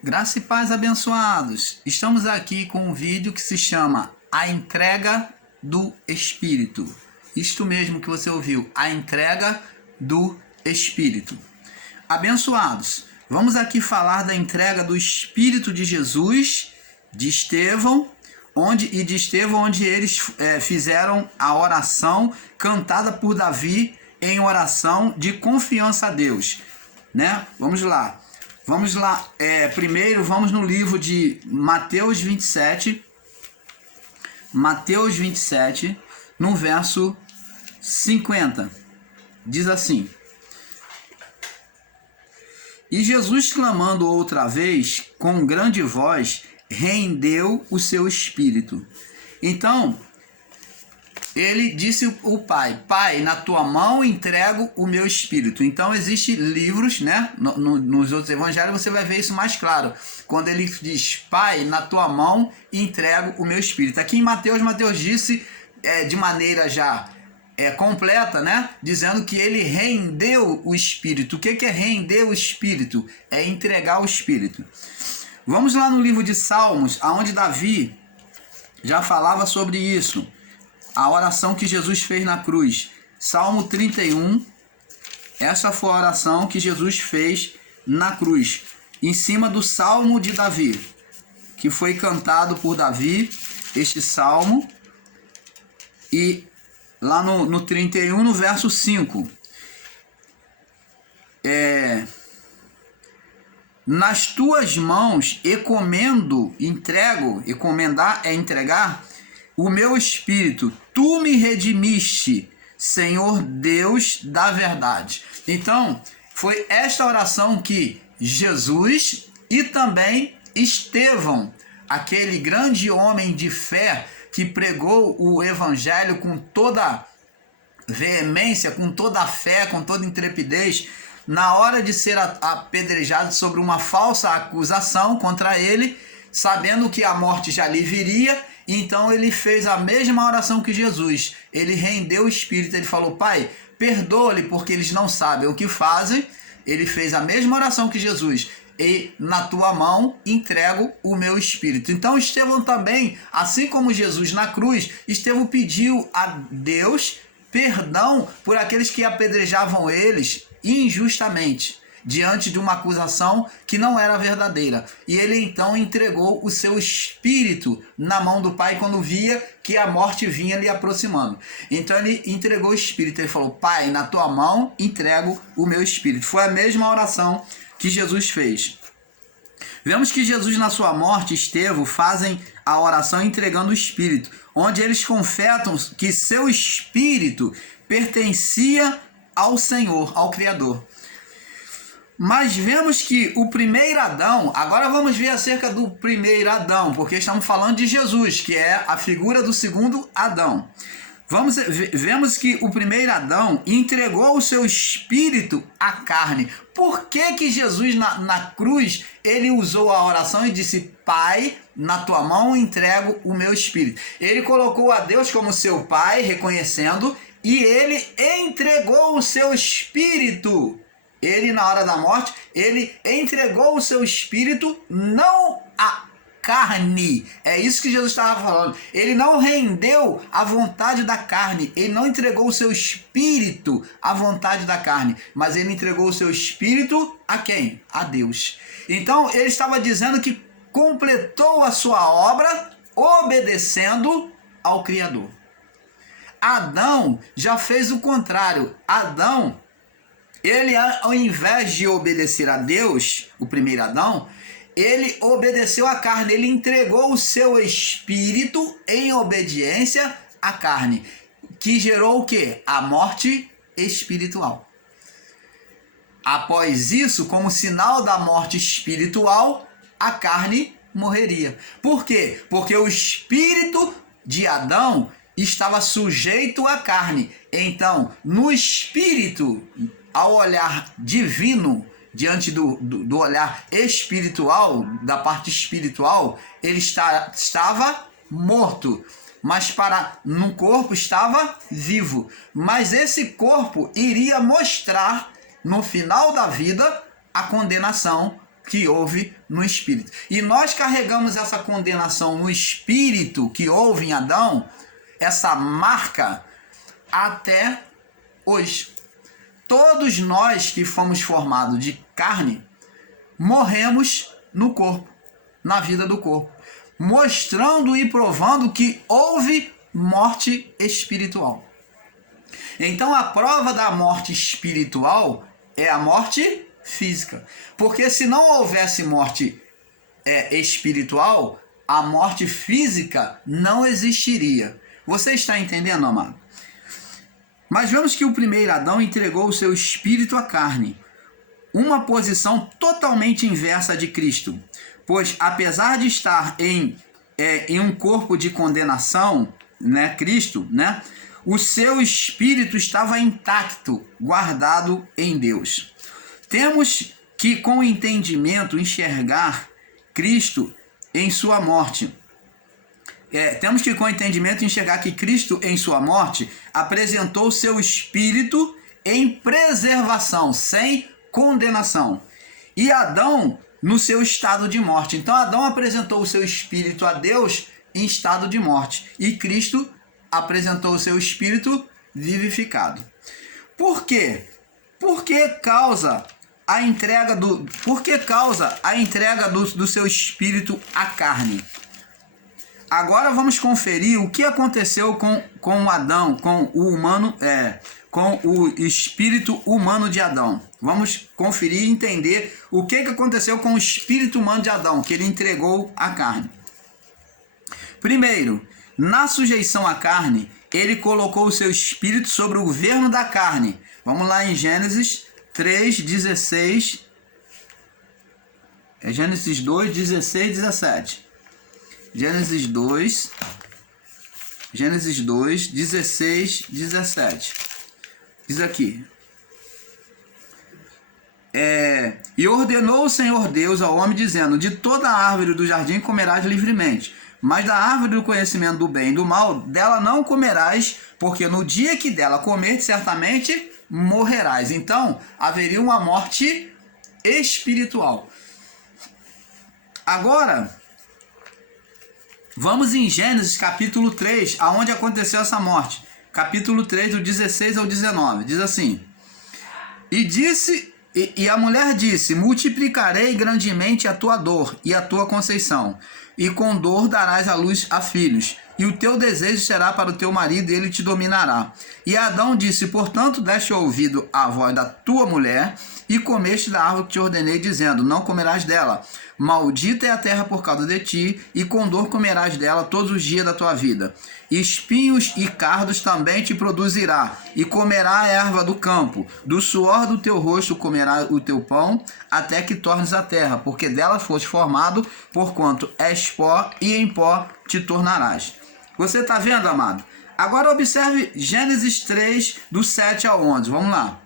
Graça e paz, abençoados. Estamos aqui com um vídeo que se chama A Entrega do Espírito. Isto mesmo que você ouviu, a entrega do Espírito. Abençoados, vamos aqui falar da entrega do Espírito de Jesus, de Estevão, onde eles fizeram a oração cantada por Davi em oração de confiança a Deus, né? Vamos lá. Primeiro vamos no livro de Mateus 27, no verso 50, diz assim: E Jesus, clamando outra vez, com grande voz, rendeu o seu espírito. Então, ele disse ao Pai: Pai, na tua mão entrego o meu espírito. Então, existem livros, né? Nos outros evangelhos você vai ver isso mais claro. Quando ele diz: Pai, na tua mão entrego o meu espírito. Aqui em Mateus disse de maneira já completa, né? Dizendo que ele rendeu o espírito. O que é render o espírito? É entregar o espírito. Vamos lá no livro de Salmos, onde Davi já falava sobre isso. A oração que Jesus fez na cruz. Salmo 31. Essa foi a oração que Jesus fez na cruz. Em cima do Salmo de Davi. Que foi cantado por Davi. Este Salmo. E lá no 31, no verso 5. Nas tuas mãos encomendar é entregar o meu espírito, tu me redimiste, Senhor Deus da verdade. Então, foi esta oração que Jesus e também Estevão, aquele grande homem de fé que pregou o evangelho com toda veemência, com toda fé, com toda intrepidez, na hora de ser apedrejado sobre uma falsa acusação contra ele, sabendo que a morte já lhe viria. Então ele fez a mesma oração que Jesus. Ele rendeu o espírito, ele falou: Pai, perdoa-lhe porque eles não sabem o que fazem. Ele fez a mesma oração que Jesus. E na tua mão entrego o meu espírito. Então Estevão também, assim como Jesus na cruz, Estevão pediu a Deus perdão por aqueles que apedrejavam eles injustamente, diante de uma acusação que não era verdadeira. E ele então entregou o seu espírito na mão do Pai quando via que a morte vinha lhe aproximando. Então ele entregou o espírito. Ele falou: Pai, na tua mão entrego o meu espírito. Foi a mesma oração que Jesus fez. Vemos que Jesus, na sua morte, Estevão, fazem a oração entregando o espírito, onde eles confessam que seu espírito pertencia ao Senhor, ao Criador. Mas vemos que o primeiro Adão, agora vamos ver acerca do primeiro Adão, porque estamos falando de Jesus, que é a figura do segundo Adão. Vemos que o primeiro Adão entregou o seu espírito à carne. Por que Jesus na cruz, ele usou a oração e disse: Pai, na tua mão entrego o meu espírito? Ele colocou a Deus como seu Pai, reconhecendo, e ele entregou o seu espírito. Ele, na hora da morte, ele entregou o seu espírito, não a carne. É isso que Jesus estava falando. Ele não rendeu a vontade da carne. Ele não entregou o seu espírito à vontade da carne. Mas ele entregou o seu espírito a quem? A Deus. Então, ele estava dizendo que completou a sua obra obedecendo ao Criador. Adão já fez o contrário. Adão, ele, ao invés de obedecer a Deus, o primeiro Adão, ele obedeceu à carne. Ele entregou o seu espírito em obediência à carne, que gerou o quê? A morte espiritual. Após isso, como sinal da morte espiritual, a carne morreria. Por quê? Porque o espírito de Adão estava sujeito à carne. Então, no espírito, ao olhar divino, diante do olhar espiritual, da parte espiritual, ele estava morto, mas no corpo estava vivo. Mas esse corpo iria mostrar, no final da vida, a condenação que houve no espírito. E nós carregamos essa condenação no espírito que houve em Adão, essa marca, até hoje. Todos nós que fomos formados de carne, morremos no corpo, na vida do corpo, mostrando e provando que houve morte espiritual. Então a prova da morte espiritual é a morte física. Porque se não houvesse morte espiritual, a morte física não existiria. Você está entendendo, amado? Mas vemos que o primeiro Adão entregou o seu espírito à carne, uma posição totalmente inversa de Cristo. Pois apesar de estar em um corpo de condenação, né, Cristo, né, o seu espírito estava intacto, guardado em Deus. Temos que, com entendimento, enxergar Cristo em sua morte. Temos que, com entendimento, enxergar que Cristo, em sua morte, apresentou seu espírito em preservação, sem condenação. E Adão, no seu estado de morte. Então, Adão apresentou o seu espírito a Deus em estado de morte. E Cristo apresentou o seu espírito vivificado. Por quê? Porque causa a entrega do seu espírito à carne. Agora vamos conferir o que aconteceu com Adão, com o espírito humano de Adão. Vamos conferir e entender o que aconteceu com o espírito humano de Adão, que ele entregou à carne. Primeiro, na sujeição à carne, ele colocou o seu espírito sobre o governo da carne. Vamos lá em Gênesis 3:16. Gênesis 2, 16, 17. Gênesis 2, 16, 17. Diz aqui. E ordenou o Senhor Deus ao homem, dizendo: de toda a árvore do jardim comerás livremente, mas da árvore do conhecimento do bem e do mal, dela não comerás, porque no dia que dela comer, certamente morrerás. Então, haveria uma morte espiritual. Agora, vamos em Gênesis capítulo 3, aonde aconteceu essa morte. Capítulo 3, do 16 ao 19. Diz assim: E a mulher disse: multiplicarei grandemente a tua dor e a tua conceição, e com dor darás à luz a filhos, e o teu desejo será para o teu marido, e ele te dominará. E Adão disse: portanto, deste ouvido à voz da tua mulher, e comeste da árvore que te ordenei, dizendo: não comerás dela. Maldita é a terra por causa de ti, e com dor comerás dela todos os dias da tua vida. Espinhos e cardos também te produzirá, e comerá a erva do campo. Do suor do teu rosto comerá o teu pão, até que tornes a terra, porque dela foste formado, porquanto és pó, e em pó te tornarás. Você está vendo, amado? Agora observe Gênesis 3, do 7 ao 11. Vamos lá.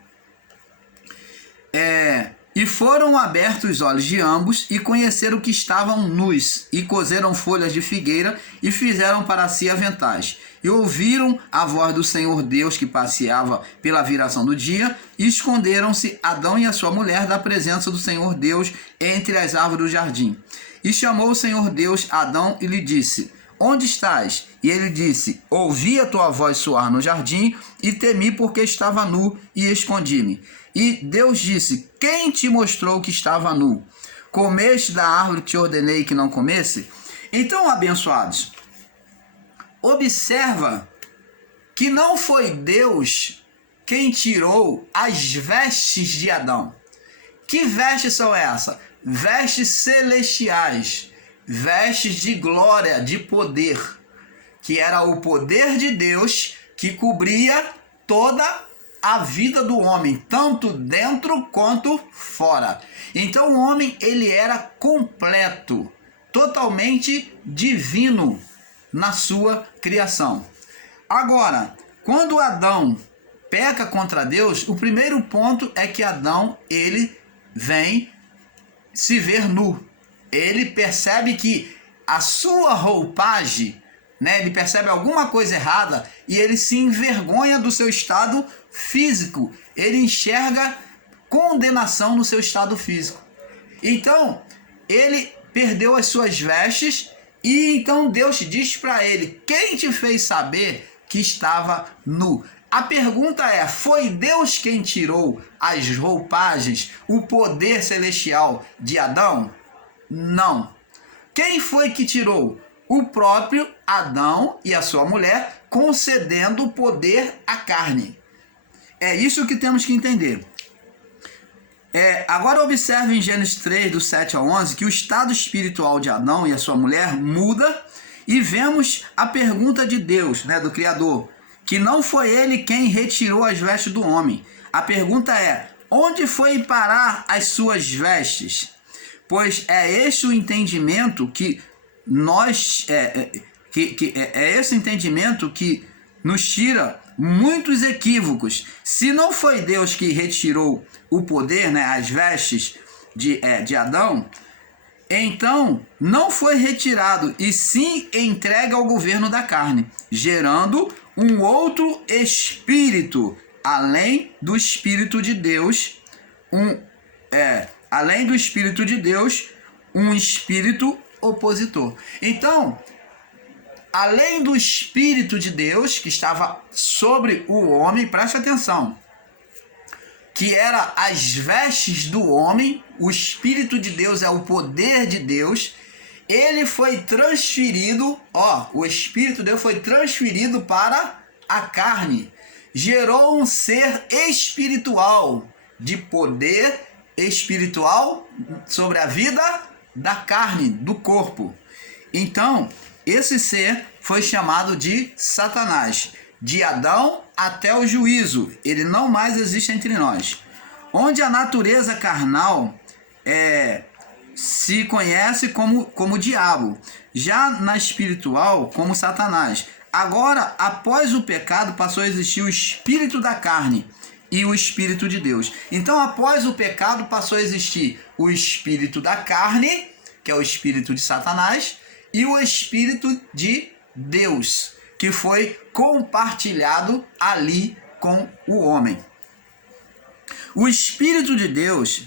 E foram abertos os olhos de ambos, e conheceram que estavam nus, e coseram folhas de figueira, e fizeram para si aventais. E ouviram a voz do Senhor Deus, que passeava pela viração do dia, e esconderam-se Adão e a sua mulher da presença do Senhor Deus entre as árvores do jardim. E chamou o Senhor Deus Adão e lhe disse: onde estás? E ele disse: ouvi a tua voz soar no jardim, e temi porque estava nu, e escondi-me. E Deus disse: quem te mostrou que estava nu? Comeste da árvore que te ordenei que não comesse? Então, abençoados, observa que não foi Deus quem tirou as vestes de Adão. Que vestes são essas? Vestes celestiais, vestes de glória, de poder, que era o poder de Deus que cobria toda a vida do homem, tanto dentro quanto fora. Então o homem, ele era completo, totalmente divino na sua criação. Agora, quando Adão peca contra Deus, o primeiro ponto é que Adão, ele vem se ver nu. Ele percebe que a sua roupagem, ele percebe alguma coisa errada, e ele se envergonha do seu estado físico. Ele enxerga condenação no seu estado físico. Então, ele perdeu as suas vestes e então Deus diz para ele: quem te fez saber que estava nu? A pergunta é: foi Deus quem tirou as roupagens, o poder celestial de Adão? Não. Quem foi que tirou? O próprio Adão e a sua mulher, concedendo o poder à carne. É isso que temos que entender. Agora observe em Gênesis 3, do 7 ao 11, que o estado espiritual de Adão e a sua mulher muda, e vemos a pergunta de Deus, do Criador, que não foi ele quem retirou as vestes do homem. A pergunta é: onde foi parar as suas vestes? Pois é este o entendimento que esse entendimento que nos tira muitos equívocos. Se não foi Deus que retirou o poder, as vestes de Adão, então não foi retirado, e sim entregue ao governo da carne, gerando um outro espírito, além do Espírito de Deus, além do Espírito de Deus, um espírito opositor. Então, além do Espírito de Deus que estava sobre o homem, preste atenção, que era as vestes do homem, o Espírito de Deus é o poder de Deus, ele foi transferido, o Espírito de Deus foi transferido para a carne, gerou um ser espiritual, de poder espiritual sobre a vida da carne, do corpo. Então, esse ser foi chamado de Satanás. De Adão até o juízo, ele não mais existe entre nós. Onde a natureza carnal se conhece como diabo, já na espiritual como Satanás. Agora, após o pecado, passou a existir o espírito da carne e o Espírito de Deus. Então, após o pecado, passou a existir o espírito da carne, que é o espírito de Satanás, e o Espírito de Deus, que foi compartilhado ali com o homem. O Espírito de Deus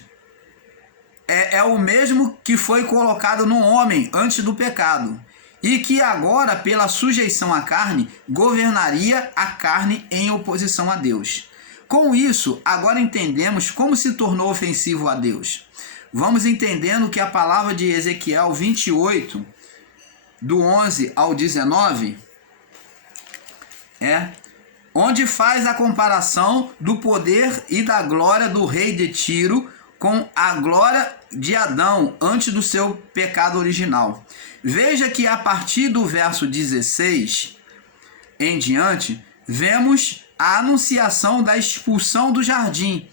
é o mesmo que foi colocado no homem antes do pecado, e que agora, pela sujeição à carne, governaria a carne em oposição a Deus. Com isso, agora entendemos como se tornou ofensivo a Deus. Vamos entendendo que a palavra de Ezequiel 28, do 11 ao 19, onde faz a comparação do poder e da glória do rei de Tiro com a glória de Adão antes do seu pecado original. Veja que a partir do verso 16 em diante, vemos a anunciação da expulsão do jardim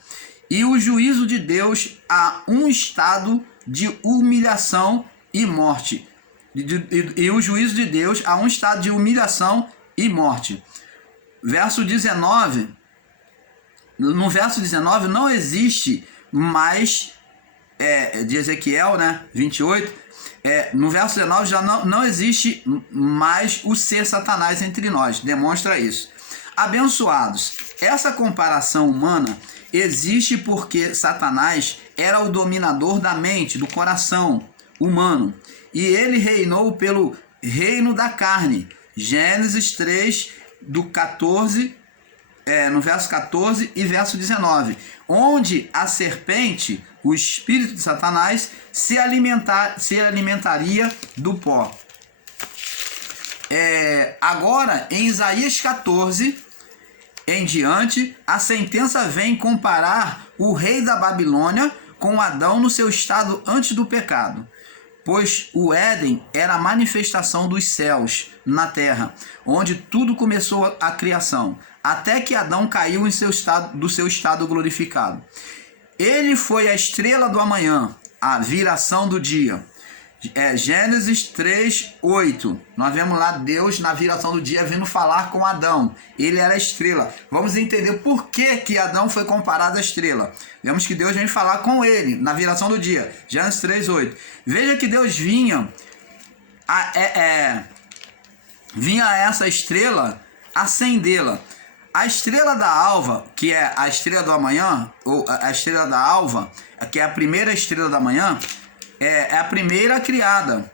e o juízo de Deus a um estado de humilhação e morte. E o juízo de Deus a um estado de humilhação e morte. Verso 19, no verso 19 não existe mais, de Ezequiel, 28, no verso 19 já não existe mais o ser Satanás entre nós, demonstra isso. Abençoados, essa comparação humana existe porque Satanás era o dominador da mente, do coração humano, e ele reinou pelo reino da carne. Gênesis 3, do 14, no verso 14 e verso 19, onde a serpente, o espírito de Satanás, se alimentaria do pó. Agora, em Isaías 14 em diante, a sentença vem comparar o rei da Babilônia com Adão no seu estado antes do pecado. Pois o Éden era a manifestação dos céus na terra, onde tudo começou a criação, até que Adão caiu do seu estado glorificado. Ele foi a estrela do amanhã, a viração do dia. Gênesis 3, 8. Nós vemos lá Deus na viração do dia vindo falar com Adão. Ele era a estrela. Vamos entender por que Adão foi comparado à estrela. Vemos que Deus vem falar com ele na viração do dia. Gênesis 3, 8. Veja que Deus vinha a essa estrela acendê-la. A estrela da alva, que é a estrela do amanhã, ou a estrela da alva, que é a primeira estrela da manhã, é a primeira criada.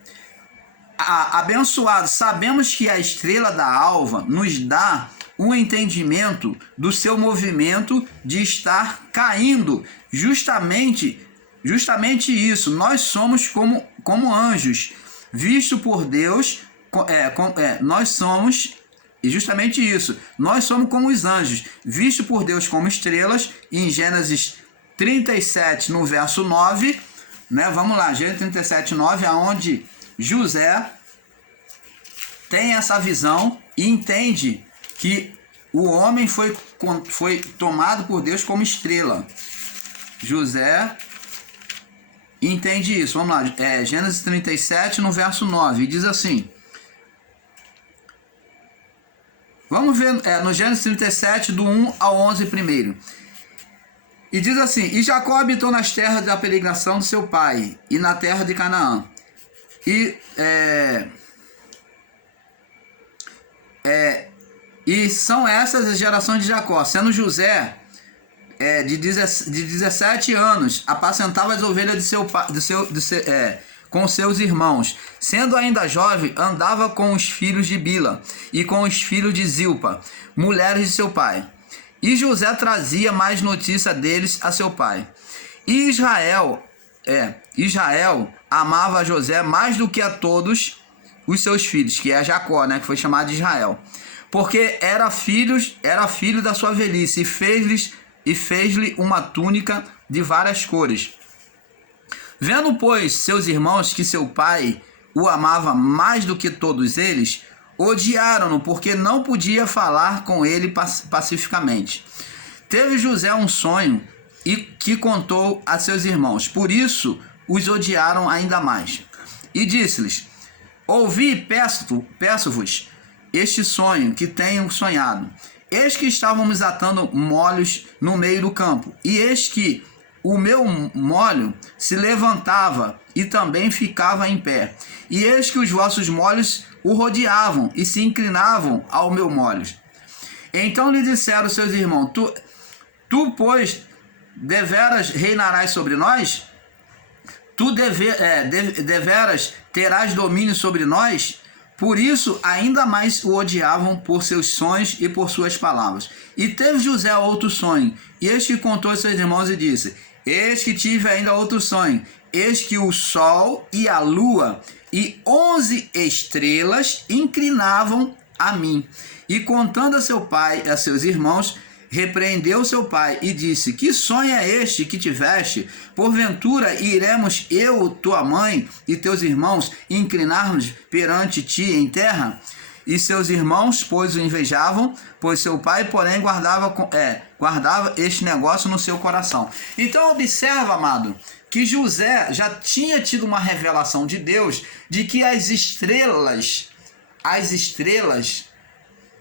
Abençoado, sabemos que a estrela da alva nos dá um entendimento do seu movimento de estar caindo. Justamente isso, nós somos como anjos, visto por Deus, nós somos, e justamente isso, nós somos como os anjos, visto por Deus como estrelas, em Gênesis 37, no verso 9, né? Vamos lá, Gênesis 37, 9, aonde José tem essa visão e entende que o homem foi tomado por Deus como estrela. José entende isso. Vamos lá, Gênesis 37, no verso 9, diz assim. Vamos ver no Gênesis 37, do 1 ao 11 primeiro. E diz assim: E Jacó habitou nas terras da peregrinação do seu pai, e na terra de Canaã. E são essas as gerações de Jacó, sendo José de 17 anos, apacentava as ovelhas de seu pai, com seus irmãos. Sendo ainda jovem, andava com os filhos de Bila e com os filhos de Zilpa, mulheres de seu pai. E José trazia mais notícia deles a seu pai. E Israel amava José mais do que a todos os seus filhos, que é Jacó, né, que foi chamado de Israel, porque era filho da sua velhice, e fez-lhe uma túnica de várias cores. Vendo, pois, seus irmãos que seu pai o amava mais do que todos eles, odiaram-no, porque não podia falar com ele pacificamente. Teve José um sonho e que contou a seus irmãos, por isso os odiaram ainda mais. E disse-lhes: Ouvi, peço-vos este sonho que tenho sonhado. Eis que estávamos atando molhos no meio do campo, e eis que o meu molho se levantava e também ficava em pé. E eis que os vossos molhos o rodeavam e se inclinavam ao meu molho. Então lhe disseram seus irmãos: Tu, pois, deveras reinarás sobre nós? Tu deveras terás domínio sobre nós? Por isso, ainda mais o odiavam por seus sonhos e por suas palavras. E teve José outro sonho, e eis que contou a seus irmãos e disse: Eis que tive ainda outro sonho, eis que o sol e a lua e 11 estrelas inclinavam a mim. E contando a seu pai e a seus irmãos, repreendeu seu pai e disse: Que sonho é este que tiveste? Porventura iremos eu, tua mãe e teus irmãos inclinar-nos perante ti em terra? E seus irmãos, pois, o invejavam, pois seu pai, porém, guardava este negócio no seu coração. Então observa, amado, que José já tinha tido uma revelação de Deus de que as estrelas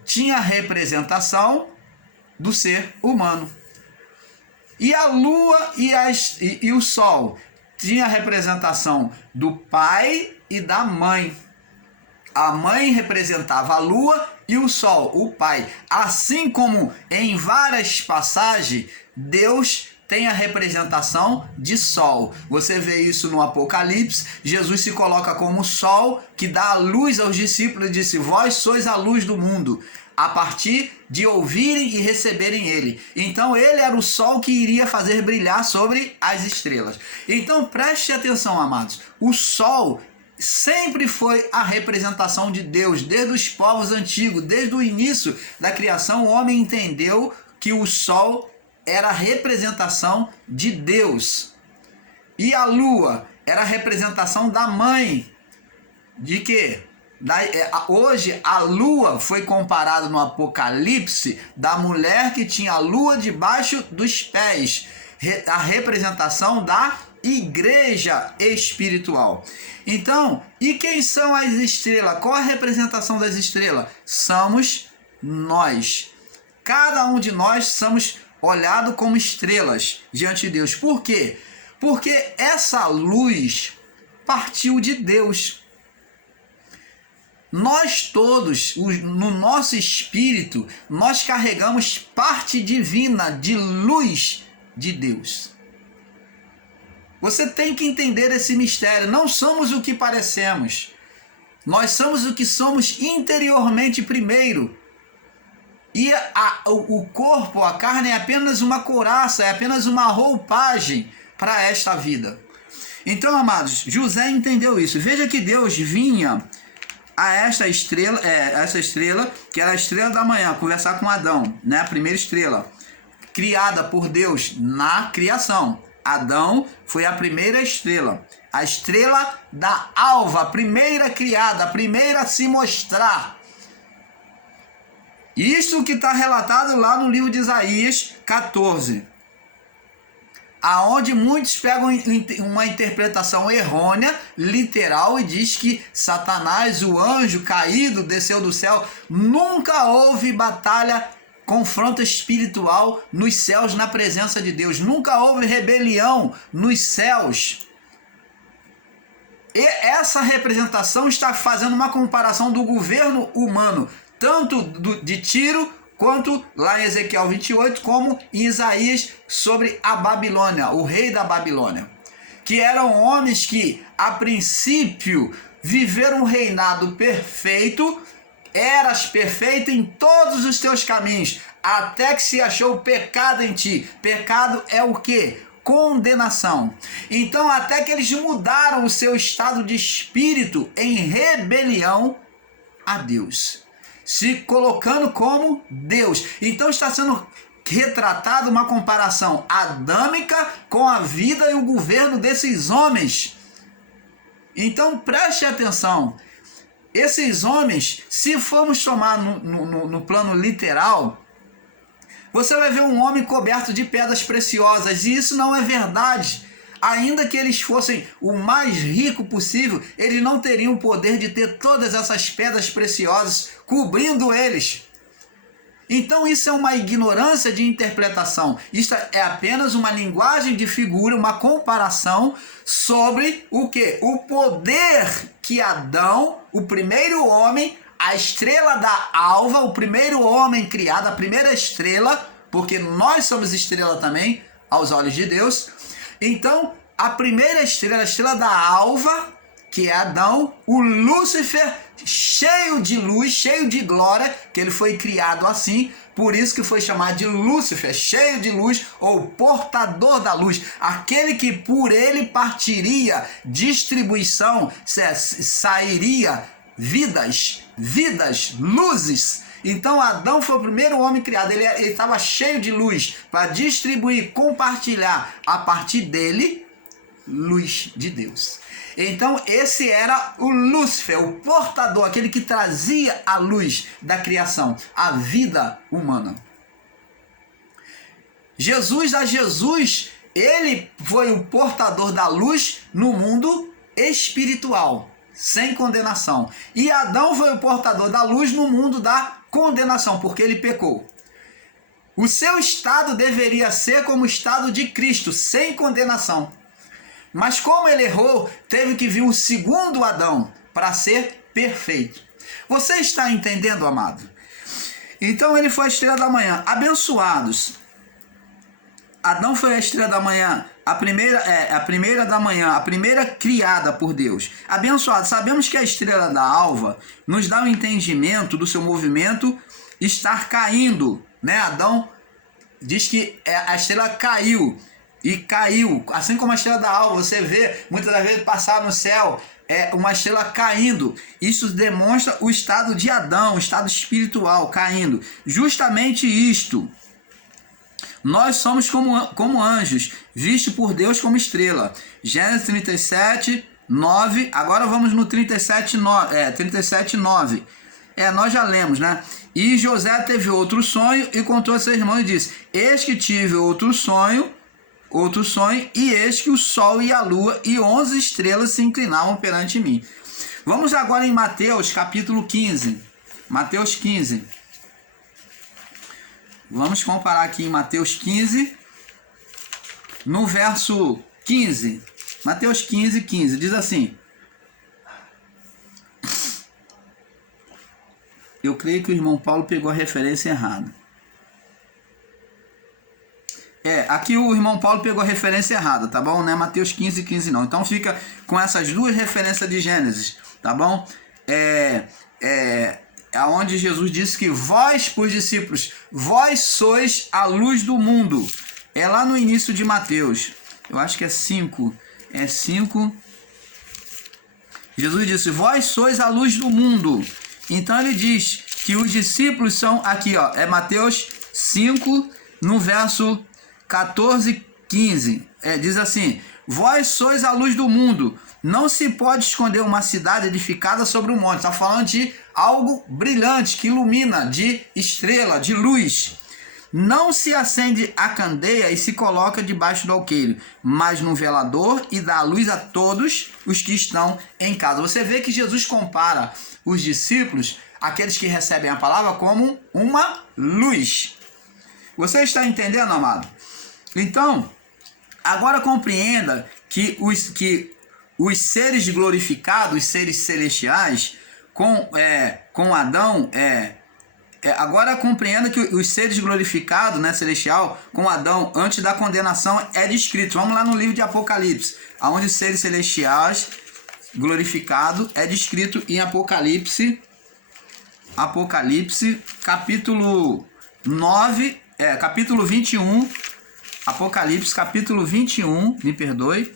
tinham a representação do ser humano. E a lua e o sol tinha a representação do pai e da mãe. A mãe representava a lua e o sol, o pai. Assim como em várias passagens, Deus tem a representação de sol. Você vê isso no Apocalipse. Jesus se coloca como sol que dá a luz aos discípulos e disse: Vós sois a luz do mundo, a partir de ouvirem e receberem ele. Então ele era o sol que iria fazer brilhar sobre as estrelas. Então preste atenção, amados. O sol sempre foi a representação de Deus. Desde os povos antigos, desde o início da criação, o homem entendeu que o sol era a representação de Deus. E a lua era a representação da mãe. De quê? Hoje a lua foi comparada no Apocalipse da mulher que tinha a lua debaixo dos pés, a representação da igreja espiritual. Então, e quem são as estrelas? Qual a representação das estrelas? Somos nós. Cada um de nós somos olhados como estrelas diante de Deus. Por quê? Porque essa luz partiu de Deus. nós todos, no nosso espírito, nós carregamos parte divina de luz de Deus. Você tem que entender esse mistério. Não somos o que parecemos. Nós somos o que somos interiormente primeiro. E o corpo, a carne, é apenas uma couraça, é apenas uma roupagem para esta vida. Então, amados, José entendeu isso. Veja que Deus vinha a esta estrela, que era a estrela da manhã, conversar com Adão, né? A primeira estrela, criada por Deus na criação. Adão foi a primeira estrela, a estrela da alva, a primeira criada, a primeira a se mostrar. Isso que está relatado lá no livro de Isaías 14, aonde muitos pegam uma interpretação errônea, literal, e diz que Satanás, o anjo caído, desceu do céu. Nunca houve batalha, confronto espiritual nos céus na presença de Deus. Nunca houve rebelião nos céus. E essa representação está fazendo uma comparação do governo humano, tanto de Tiro, quanto lá em Ezequiel 28, como em Isaías, sobre a Babilônia, o rei da Babilônia. Que eram homens que, a princípio, viveram um reinado perfeito, eras perfeito em todos os teus caminhos, até que se achou pecado em ti. Pecado é o quê? Condenação. Então, até que eles mudaram o seu estado de espírito em rebelião a Deus, se colocando como Deus. Então está sendo retratado uma comparação adâmica com a vida e o governo desses homens. Então preste atenção. Esses homens, se formos tomar no plano literal, você vai ver um homem coberto de pedras preciosas, e isso não é verdade. Ainda que eles fossem o mais rico possível, eles não teriam o poder de ter todas essas pedras preciosas cobrindo eles. Então isso é uma ignorância de interpretação. Isso é apenas uma linguagem de figura, uma comparação sobre o quê? O poder que Adão, o primeiro homem, a estrela da alva, o primeiro homem criado, a primeira estrela, porque nós somos estrela também, aos olhos de Deus. Então, a primeira estrela, a estrela da alva, que é Adão, o Lúcifer, cheio de luz, cheio de glória, que ele foi criado assim, por isso que foi chamado de Lúcifer, cheio de luz, ou portador da luz, aquele que por ele partiria distribuição, sairia vidas, luzes. Então Adão foi o primeiro homem criado, ele estava cheio de luz para distribuir, compartilhar a partir dele luz de Deus. Então esse era o Lúcifer, o portador, aquele que trazia a luz da criação, a vida humana. Jesus, ele foi o portador da luz no mundo espiritual, sem condenação. E Adão foi o portador da luz no mundo da condenação, porque ele pecou. O seu estado deveria ser como o estado de Cristo, sem condenação. Mas como ele errou, teve que vir um segundo Adão para ser perfeito. Você está entendendo, amado? Então ele foi a estrela da manhã. Abençoados. Adão foi a estrela da manhã, a primeira da manhã, a primeira criada por Deus. Abençoados. Sabemos que a estrela da alva nos dá o entendimento do seu movimento estar caindo, né? Adão diz que a estrela caiu. E caiu, assim como a estrela da alva, você vê muitas das vezes passar no céu uma estrela caindo. Isso demonstra o estado de Adão, o estado espiritual caindo. Justamente isto. Nós somos como anjos, vistos por Deus como estrela. Gênesis 37, 9. Agora vamos no 37, 9. Nós já lemos, né? E José teve outro sonho e contou a seu irmão e disse: eis que tive outro sonho, e eis que o sol e a lua e 11 estrelas se inclinavam perante mim. Vamos agora em Mateus capítulo 15. Mateus 15. Vamos comparar aqui em Mateus 15, no verso 15. Mateus 15, 15, diz assim: Eu creio que o irmão Paulo pegou a referência errada. Aqui o irmão Paulo pegou a referência errada, tá bom? Não é Mateus 15:15 não. Então fica com essas duas referências de Gênesis, tá bom? Onde Jesus disse que vós, os discípulos, vós sois a luz do mundo. É lá no início de Mateus. Eu acho que é 5. É 5. Jesus disse, vós sois a luz do mundo. Então ele diz que os discípulos são, aqui ó, é Mateus 5, no verso 14, 15. Diz assim, vós sois a luz do mundo. Não se pode esconder uma cidade edificada sobre um monte. Está falando de algo brilhante, que ilumina, de estrela, de luz. Não se acende a candeia e se coloca debaixo do alqueire, mas no velador e dá luz a todos os que estão em casa. Você vê que Jesus compara os discípulos, aqueles que recebem a palavra, como uma luz. Você está entendendo, amado? Então, agora compreenda que os seres glorificados, os seres celestiais, com Adão, agora compreenda que os seres glorificados, né, celestial, com Adão, antes da condenação, é descrito. Vamos lá no livro de Apocalipse, onde os seres celestiais glorificados é descrito em Apocalipse, capítulo 9, capítulo 21, Apocalipse, capítulo 21, me perdoe,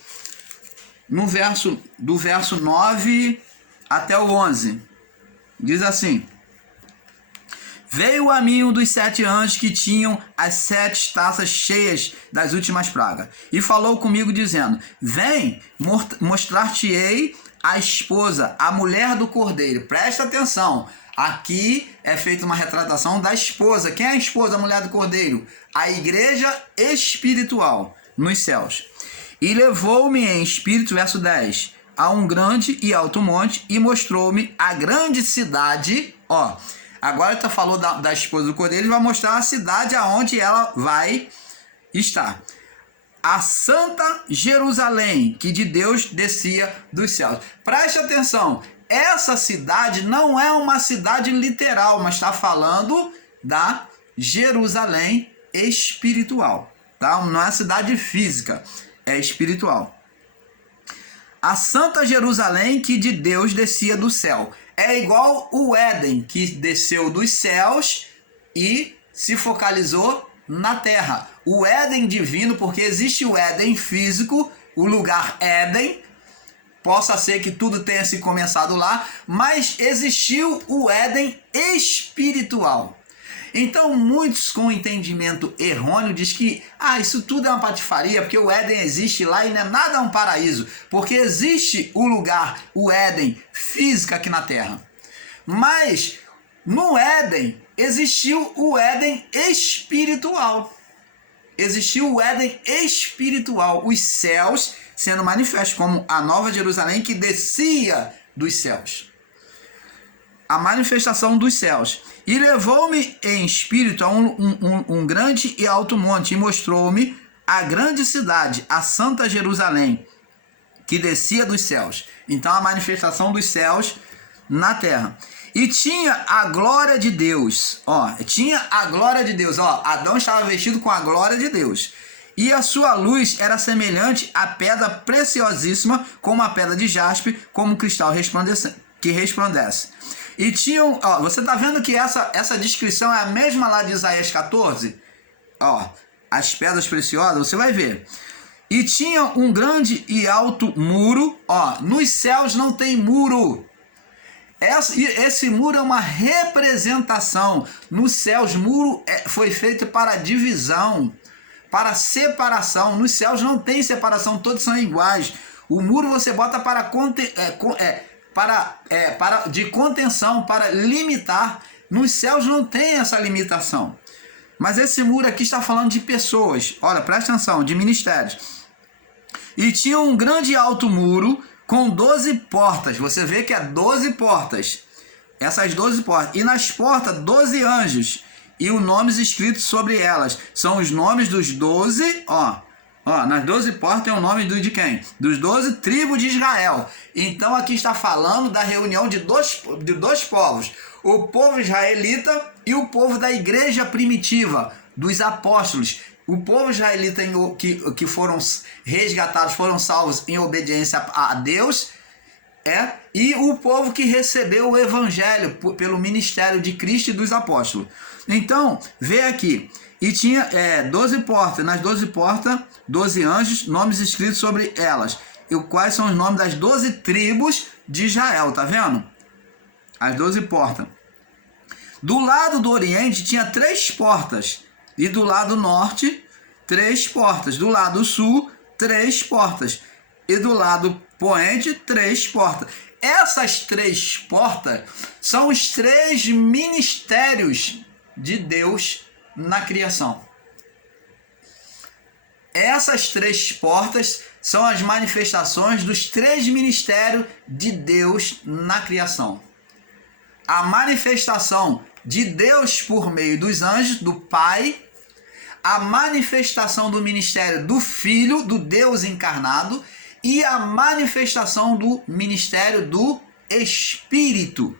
do verso 9 até o 11, diz assim, veio a mim um dos 7 anjos que tinham as 7 taças cheias das últimas pragas, e falou comigo dizendo, vem, mostrar-te-ei a esposa, a mulher do cordeiro. Presta atenção, aqui é feita uma retratação da esposa. Quem é a esposa, a mulher do cordeiro? A igreja espiritual nos céus. E levou-me em espírito, verso 10, a um grande e alto monte, e mostrou-me a grande cidade. Agora ele falou da esposa do cordeiro, ele vai mostrar a cidade aonde ela vai estar. A Santa Jerusalém, que de Deus descia dos céus. Preste atenção, essa cidade não é uma cidade literal, mas está falando da Jerusalém espiritual, tá? Não é cidade física, é espiritual. A Santa Jerusalém, que de Deus descia do céu. É igual o Éden, que desceu dos céus e se focalizou na terra. O Éden divino, porque existe o Éden físico, o lugar Éden, possa ser que tudo tenha se começado lá, mas existiu o Éden espiritual. Então muitos com entendimento errôneo diz que isso tudo é uma patifaria, porque o Éden existe lá e não é nada um paraíso, porque existe o lugar, o Éden físico aqui na terra. Mas no Éden existiu o Éden espiritual. Existiu o Éden espiritual, os céus sendo manifestos como a Nova Jerusalém que descia dos céus. A manifestação dos céus. E levou-me em espírito a um grande e alto monte, e mostrou-me a grande cidade, a Santa Jerusalém, que descia dos céus. Então a manifestação dos céus na terra. E tinha a glória de Deus. Tinha a glória de Deus. Adão estava vestido com a glória de Deus. E a sua luz era semelhante a pedra preciosíssima, como a pedra de jaspe, como cristal que resplandece. E tinham, você está vendo que essa descrição é a mesma lá de Isaías 14? As pedras preciosas, você vai ver. E tinha um grande e alto muro. Nos céus não tem muro. Esse muro é uma representação. Nos céus, muro foi feito para divisão, para separação. Nos céus não tem separação, todos são iguais. O muro você bota de contenção, para limitar. Nos céus não tem essa limitação. Mas esse muro aqui está falando de pessoas. Olha, presta atenção, de ministérios. E tinha um grande e alto muro com 12 portas. Você vê que é 12 portas. Essas 12 portas. E nas portas, 12 anjos. E os nomes escritos sobre elas. São os nomes dos 12, Ó, nas 12 portas é o nome de quem? Dos 12 tribos de Israel. Então aqui está falando da reunião de dois povos. O povo israelita e o povo da igreja primitiva, dos apóstolos. O povo israelita que foram resgatados, foram salvos em obediência a Deus. E o povo que recebeu o evangelho pelo ministério de Cristo e dos apóstolos. Então, vê aqui. E tinha 12 portas. Nas 12 portas, 12 anjos, nomes escritos sobre elas. E quais são os nomes das 12 tribos de Israel, tá vendo? As 12 portas. Do lado do oriente tinha 3 portas. E do lado norte, 3 portas. Do lado sul, 3 portas. E do lado poente, 3 portas. Essas 3 portas são os 3 ministérios de Deus na criação. Essas 3 portas são as manifestações dos 3 ministérios de Deus na criação. A manifestação de Deus por meio dos anjos, do Pai, a manifestação do ministério do Filho, do Deus encarnado, e a manifestação do ministério do Espírito.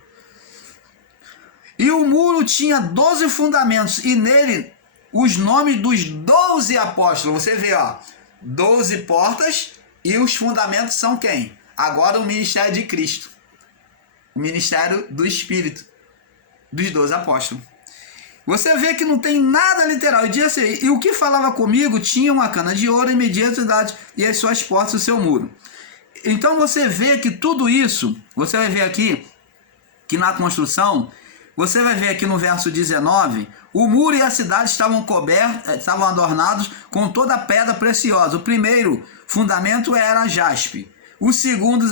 E o muro tinha 12 fundamentos, e nele os nomes dos 12 apóstolos. Você vê, ó, 12 portas, e os fundamentos são quem? Agora o ministério de Cristo. O ministério do Espírito, dos 12 apóstolos. Você vê que não tem nada literal. E diz assim: e o que falava comigo tinha uma cana de ouro em medida de idade, e as suas portas, o seu muro. Então você vê que tudo isso, você vai ver aqui, que na construção, você vai ver aqui no verso 19, o muro e a cidade estavam cobertos, estavam adornados com toda a pedra preciosa. O primeiro fundamento era jaspe, o segundo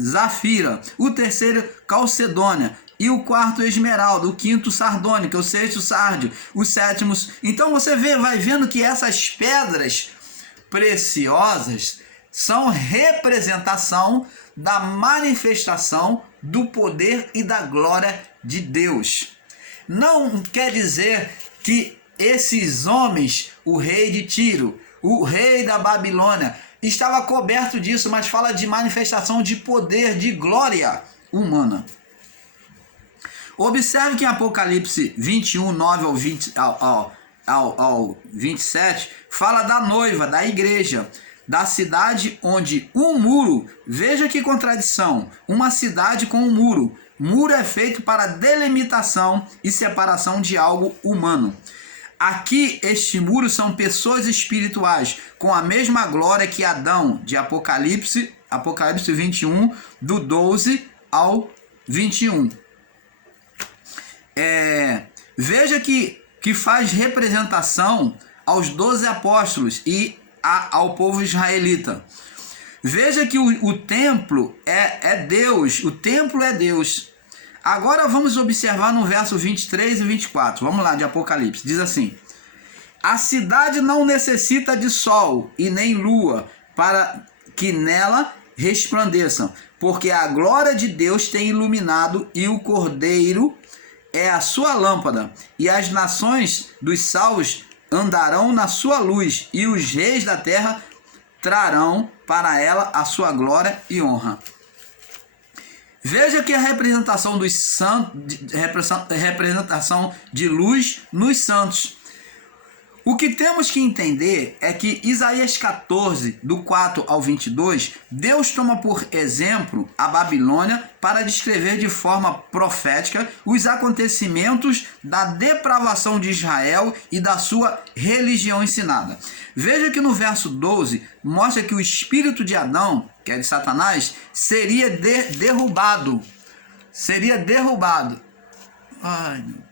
zafira, o terceiro calcedônia, e o quarto esmeralda, o quinto sardônica, o sexto sárdio, os sétimos. Então você vai vendo que essas pedras preciosas são representação da manifestação do poder e da glória de Deus. Não quer dizer que esses homens, o rei de Tiro, o rei da Babilônia, estava coberto disso, mas fala de manifestação de poder, de glória humana. Observe que em Apocalipse 21, 9 ao 27, fala da noiva, da igreja, da cidade onde um muro, veja que contradição, uma cidade com um muro. Muro é feito para delimitação e separação de algo humano. Aqui, este muro são pessoas espirituais, com a mesma glória que Adão, de Apocalipse 21, do 12 ao 21. Veja que faz representação aos 12 apóstolos e ao povo israelita. Veja que o templo é Deus, o templo é Deus. Agora vamos observar no verso 23 e 24. Vamos lá, de Apocalipse. Diz assim: a cidade não necessita de sol e nem lua para que nela resplandeçam, porque a glória de Deus tem iluminado e o Cordeiro é a sua lâmpada, e as nações dos salvos andarão na sua luz, e os reis da terra trarão para ela a sua glória e honra. Veja que a representação dos santos, representação de luz nos santos. O que temos que entender é que Isaías 14, do 4 ao 22, Deus toma por exemplo a Babilônia para descrever de forma profética os acontecimentos da depravação de Israel e da sua religião ensinada. Veja que no verso 12 mostra que o espírito de Adão, que é de Satanás, seria derrubado. Seria derrubado. Ai, meu